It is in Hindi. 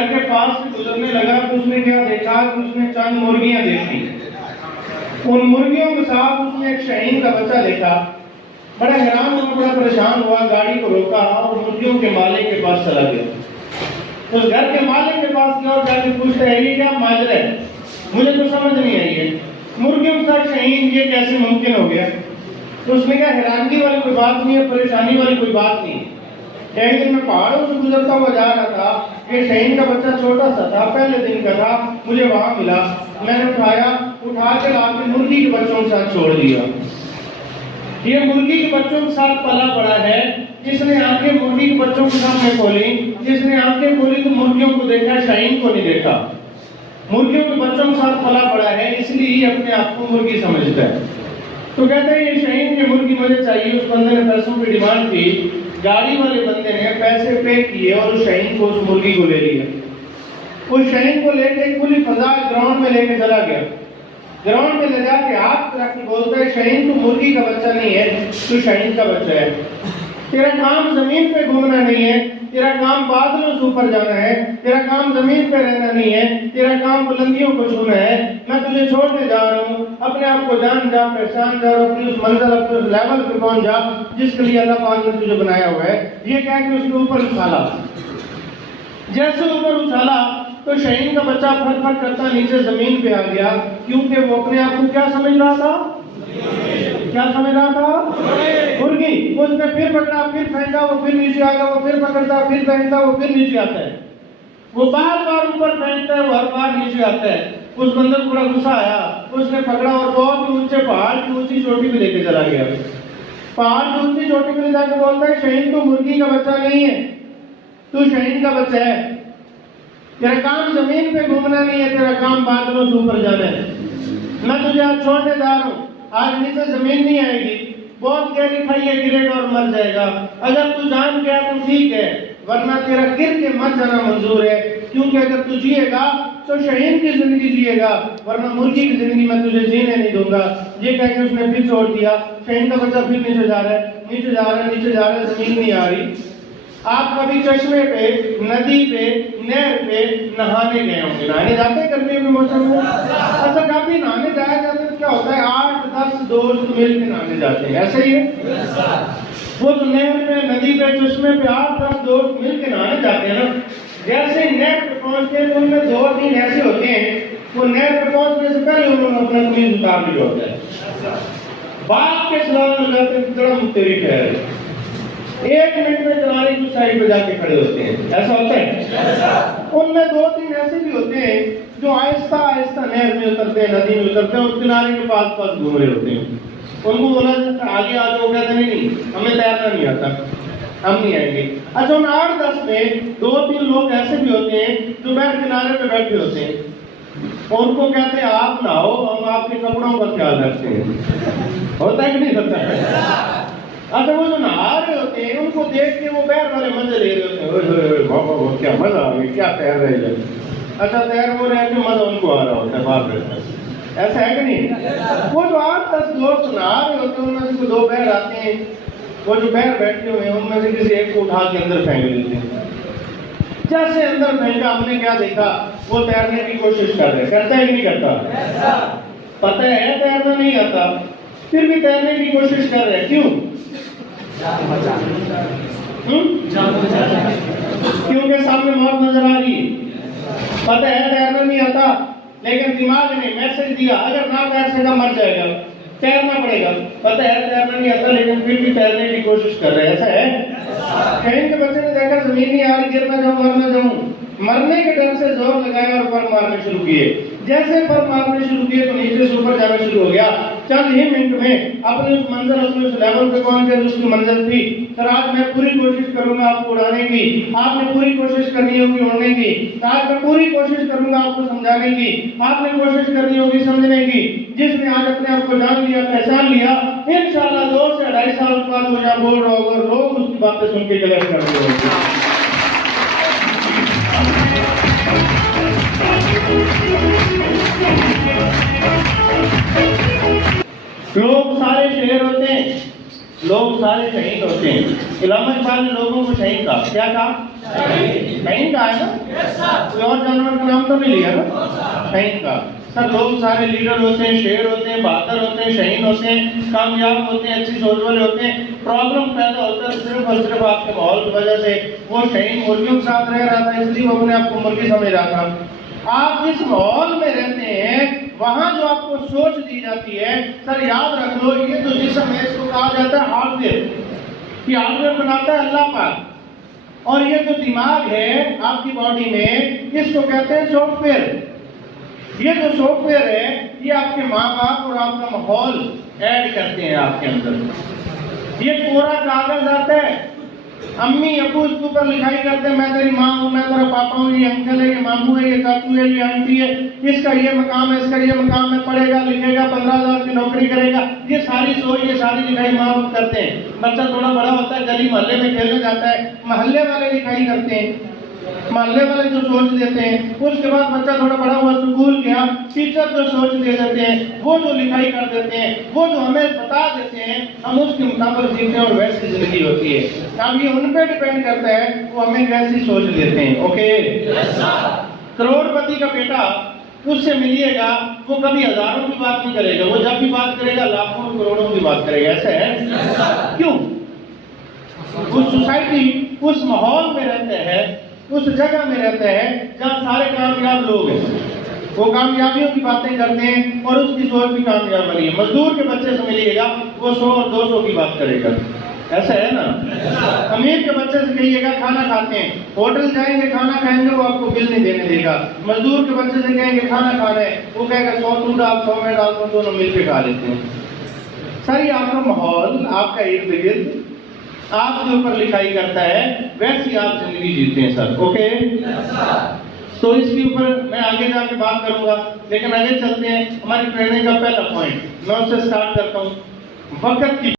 घर के पास से गुजरने लगा तो उसने क्या देखा कि उसने चंद मुर्गियां देखी। उन मुर्गियों के साथ उसने एक शाहीन का बच्चा देखा। बड़ा हैरान हुआ, बड़ा परेशान हुआ, गाड़ी को रोका और मुर्गियों के मालिक के पास चला गया। उस घर के मालिक के पास गया और जाके पूछता है ये क्या माजरा है, मुझे तो समझ नहीं आई है, मुर्गियों के साथ शाहीन ये कैसे मुमकिन हो गया। तो उसने कहा हैरानगी वाली कोई बात नहीं है, परेशानी वाली कोई बात नहीं। एक दिन मैं पहाड़ों से गुजरता हुआ जा रहा था, ये शाहीन का बच्चा छोटा सा था, पहले दिन का था, मुझे वहां मिला, मैंने उठा के लाके मुर्गी के बच्चों के साथ छोड़ दिया। ये मुर्गी के बच्चों के साथ पला पड़ा है। जिसने आंखें मुर्गी के बच्चों के सामने खोली, जिसने आंखें खोली तो मुर्गियों को देखा, शाहीन को नहीं देखा। मुर्गियों के बच्चों के साथ पला पड़ा है, इसलिए अपने आप को मुर्गी समझता है। तो कहते हैं ये शाहीन की मुर्गी मुझे चाहिए। उस बंदे ने पैसों की डिमांड की, गाड़ी वाले बंदे ने पैसे पे किए और उस शाहीन को, उस मुर्गी को ले लिया। उस शाहीन को लेके खुली फजा ग्राउंड में लेके चला गया। ग्राउंड में ले जाके हाथ रख के बोलता है शाहीन तू मुर्गी का बच्चा नहीं है, तू शाहीन का बच्चा है। तेरा काम जमीन पे घूमना नहीं है, तेरा काम बादलों से ऊपर जाना है, तेरा काम जमीन पे रहना नहीं है, तेरा काम बुलंदियों को छूना है। मैं तुझे छोड़ने जा रहा हूँ, अपने आप को जान जा, पहचान जा, अपनी उस मंजिल, अपने उस लेवल पे पहुंच जा जिसके लिए अल्लाह पाक ने तुझे बनाया हुआ है। ये कह के उसके ऊपर उछाला। जैसे ऊपर उछाला तो शाहीन का बच्चा फट करता नीचे जमीन पे आ गया, क्योंकि वो अपने आप को क्या समझ रहा था, क्या समझ रहा था, मुर्गी। उसने फिर पकड़ा, फिर फेंका, वो फिर नीचे आ गया, वो फिर पकड़ता, फिर फेंकता, वो फिर नीचे आता है। वो बार बार ऊपर फेंकता है, वो हर बार नीचे आता है। उस बंदर को बड़ा गुस्सा आया, उसने पकड़ा और बहुत ही ऊंचे पहाड़ की ऊंची चोटी पे लेके चला गया। पहाड़ की ऊंची चोटी पे ले जाकर बोलता है शाहीन तू मुर्गी का बच्चा नहीं है, तू शाहीन का बच्चा है। तेरा काम जमीन पे घूमना नहीं है, तेरा काम बादलों से ऊपर जाना है। मैं तुझे आज छोड़ने जा रहा हूँ, आज नीचे जमीन नहीं आएगी, बहुत गहरी खाई गिरेगा और मर जाएगा। अगर तू जान गया तो ठीक है, वरना तेरा गिर के मर जाना मंजूर है, क्योंकि अगर तू जिएगा तो शाहीन की जिंदगी जिएगा, वरना मुर्गी की जिंदगी मैं तुझे जीने नहीं दूंगा। ये कह के उसने फिर छोड़ दिया। शाहीन का बच्चा फिर नीचे जा रहा है, नीचे जा रहा है, नीचे जा रहा है, जमीन नहीं आ रही। आप कभी चश्मे पे, नदी पे, नहर पे नहाने गए होंगे, नहाने जाते हैं गर्मी के मौसम में। अच्छा कभी नहाने जाया जाता है क्या होता है, 8-10 दोस्त मिलकर नहाने जाते हैं, ऐसा ही है। वो तो नहर पे, नदी पे, चश्मे पे 8-10 दोस्त मिलकर नहाने जाते हैं ना। जैसे नहर पे पहुंचते हैं तो उनमें 2-3 ऐसे होते हैं, वो नहर पे पहुंचने से पहले उन्होंने अपना कमीज उतार लिया होता है, बाप के सलाम लगाते हैं, गरम तेरी ठहर 1 मिनट में किनारे की साइड पे जाके खड़े होते हैं, ऐसा होता है। उनमें 2-3 ऐसे भी होते हैं जो आहिस्ता आहिस्ता नहर में उतरते हैं, नदी में उतरते हैं और किनारे के पास पास घूम रहे होते हैं। उनको बोला जाता आगे आ जाओ, कहते नहीं हमें तैरना नहीं आता, हम नहीं आएंगे। अच्छा उन 8-10 में 2-3 लोग ऐसे भी होते हैं जो बैठ किनारे पे बैठे होते हैं, उनको कहते हैं आप नहाओ, हम आपके कपड़ों का ख्याल रखते हैं। होता है कि नहीं होता है? अच्छा वो जो नहा रहे होते हैं उनको देख के वो पैर वाले मजे ले रहे होते हैं, क्या मजा आ गया, क्या तैर रहे हैं। अच्छा तैर वो रहे के मजा उनको आ रहा होता है बाहर बैठकर, ऐसा है कि नहीं? वो जो 8-10 दोस्त नहा रहे होते हैं उनमें से 2 पैर आते हैं, वो जो पैर बैठे हुए हैं उनमें से किसी एक को उठा के अंदर फेंक देते हैं। जैसे अंदर फेंका, हमने क्या देखा, वो तैरने की कोशिश कर रहे, करता है कि नहीं करता? पता है तैरना नहीं आता, फिर भी तैरने की कोशिश कर रहे हैं, क्यों? क्योंकि सामने मौत नजर आ रही। पता है तैरना नहीं आता, लेकिन दिमाग ने मैसेज दिया अगर ना तैर सका मर जाएगा, तैरना पड़ेगा। पता है तैरना नहीं आता, लेकिन फिर भी तैरने की कोशिश कर रहे हैं, ऐसा है। कहीं के बच्चे ने देखा जमीन नहीं आ रही, गिर ना जाऊं, मर ना जाऊं, मरने के डर से जोर लगाए और पर मारने शुरू किए। जैसे पर मारने शुरू किए तो नीचे से ऊपर जाना शुरू हो गया। चंद ही मिनट में अपने उस मंजिल, अपने उस लेवल पे पहुंच गए उसकी मंजिल थी। सर आज मैं पूरी कोशिश करूंगा आपको उड़ाने की, आपने पूरी कोशिश करनी होगी उड़ने की। आज मैं पूरी कोशिश करूंगा आपको समझाने की, आपने कोशिश करनी होगी समझने की। जिसने आज अपने आप को जान लिया, पहचान लिया, इंशाल्लाह 2 से 2.5 साल बाद वो जहाँ बोल रहा होगा, लोग उसकी बातें सुन के गलत कर रहे होंगे। लोग सारे शेर होते हैं, लोग सारे शहीद होते हैं। इलामा इकबाल ने लोगों को शहीद कहा, क्या कहा? शहीद कहा है ना, कोई और जानवर का नाम तो नहीं लिया ना, शहीद कहा। सर लोग सारे लीडर होते हैं, शेर होते हैं, बहादुर होते हैं, शहीद होते हैं, कामयाब होते हैं, अच्छी सोच वाले होते हैं। प्रॉब्लम पैदा होता है सिर्फ और सिर्फ आपके माहौल की वजह से। वो शहीद मुर्गियों के साथ रह रहा था, इसलिए वो अपने आप को मुर्गी समझ रहा था। आप जिस माहौल में रहते हैं वहां जो आपको सोच दी जाती है, सर याद रख लो, ये जो जिस्म है इसको कहा जाता है हार्डवेयर। ये हार्डवेयर बनाता है अल्लाह पाक, और ये जो दिमाग है आपकी बॉडी में, इसको कहते हैं सॉफ्टवेयर। ये जो सॉफ्टवेयर है ये आपके माँ बाप और आपका माहौल ऐड करते हैं आपके अंदर। ये कोरा कागज आता है, अम्मी अबू इसके ऊपर लिखाई करते हैं, मैं तेरी माँ हूँ, मैं तेरा पापा हूँ, ये अंकल है, ये मामू है, ये चाचू है, ये आंटी है, इसका ये मकाम है, इसका ये मकाम है, पढ़ेगा लिखेगा 15,000 की नौकरी करेगा। ये सारी सोच, ये सारी लिखाई माँ बाप करते हैं। बच्चा थोड़ा बड़ा होता है, गली मोहल्ले में खेलने जाता है, मोहल्ले वाले लिखाई करते हैं, मोहल्ले वाले जो सोच देते हैं। उसके बाद बच्चा थोड़ा बड़ा हुआ, स्कूल गया, टीचर जो सोच दे देते हैं, वो जो लिखाई कर देते हैं, वो जो हमें बता देते हैं, हम उसके मुताबिक जीते हैं और वैसी जिंदगी होती है। अब ये उन पे डिपेंड करता है, वो हमें कैसी सोच देते हैं। ओके, करोड़पति का बेटा उससे मिलिएगा, वो कभी हजारों की बात नहीं करेगा, वो जब भी बात करेगा लाखों करोड़ों की बात करेगा। ऐसा है क्यों? उस सोसाइटी, उस माहौल में रहते हैं, उस जगह में रहते हैं जहाँ सारे कामयाब लोग हैं, वो कामयाबियों की बातें करते हैं और उसकी सोच भी कामयाब वाली है। मजदूर के बच्चे से मिलिएगा, वो 100 और 200 की बात करेगा। ऐसा है ना? अमीर के बच्चे से कहिएगा खाना खाते हैं, होटल जाएंगे खाना खाएंगे, वो आपको बिल नहीं देने देगा। मजदूर के बच्चे से कहेंगे खाना खाना है, वो कहेगा 100 तू डाल 100 मैं डालता हूँ, दोनों मिलकर खा लेते हैं। सर ये आपका माहौल, आपका इर्द गिर्द आपके ऊपर लिखाई करता है, वैसी आप जिंदगी जीते हैं सर। ओके, तो इसके ऊपर मैं आगे जाके बात करूंगा, लेकिन आगे चलते हैं। हमारी ट्रेनिंग का पहला पॉइंट मैं उससे स्टार्ट करता हूँ, वक्त की